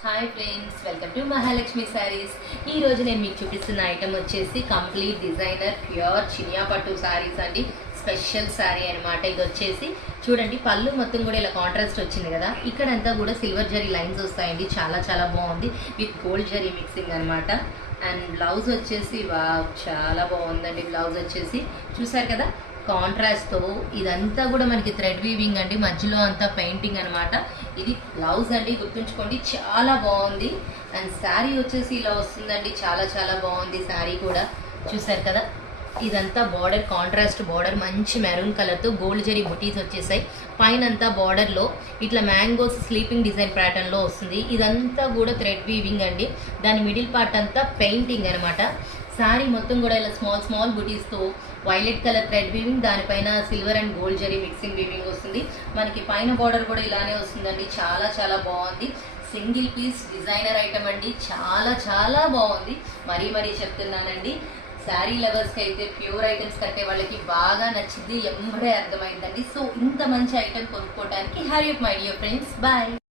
Hi friends, welcome to Mahalakshmi saris. ఈ రోజు నేను మీకు చూపిస్తున్న ఐటమ్ వచ్చేసి కంప్లీట్ డిజైనర్ ప్యూర్ చినియా పట్టు శారీస్ అండి. స్పెషల్ శారీ అనమాట. ఇది వచ్చేసి చూడండి, పళ్ళు మొత్తం కూడా ఇలా కాంట్రాస్ట్ వచ్చింది కదా. ఇక్కడంతా కూడా సిల్వర్ జరీ లైన్స్ వస్తాయండి. చాలా చాలా బాగుంది. విత్ గోల్డ్ జరీ మిక్సింగ్ అనమాట. అండ్ బ్లౌజ్ వచ్చేసి చాలా బాగుందండి. బ్లౌజ్ వచ్చేసి చూసారు కదా, కాంట్రాస్ట్తో ఇదంతా కూడా మనకి థ్రెడ్ వీవింగ్ అండి. మధ్యలో అంతా పెయింటింగ్ అనమాట. ఇది బ్లౌజ్ అండి, గుర్తుంచుకోండి. చాలా బాగుంది. అండ్ శారీ వచ్చేసి ఇలా వస్తుందండి. చాలా చాలా బాగుంది శారీ కూడా. చూసారు కదా, ఇదంతా బార్డర్ కాంట్రాస్ట్ బార్డర్, మంచి మెరూన్ కలర్తో గోల్డ్ జరీ బుటీస్ వచ్చేసాయి. పైన అంతా బార్డర్లో ఇట్లా మ్యాంగోస్ స్లీపింగ్ డిజైన్ ప్యాటర్న్లో వస్తుంది. ఇదంతా కూడా థ్రెడ్ వీవింగ్ అండి. దాని మిడిల్ పార్ట్ అంతా పెయింటింగ్ అనమాట. శారీ మొత్తం కూడా ఇలా స్మాల్ స్మాల్ బుటీస్తో వైలెట్ కలర్ థ్రెడ్ వీవింగ్, దానిపైన silver and gold zari mixing weaving వస్తుంది. మనకి పైన బార్డర్ కూడా ఇలానే వస్తుందండి. చాలా చాలా బాగుంది. సింగిల్ పీస్ డిజైనర్ ఐటమ్ అండి. చాలా చాలా బాగుంది. మరీ చెప్తున్నానండి. శారీ లవర్స్కి అయితే ప్యూర్ ఐటమ్స్ కట్టే వాళ్ళకి బాగా నచ్చింది. ఎంబడే అర్థమైందండి. సో ఇంత మంచి ఐటమ్ కొనుక్కోవడానికి hurry up my dear friends. Bye.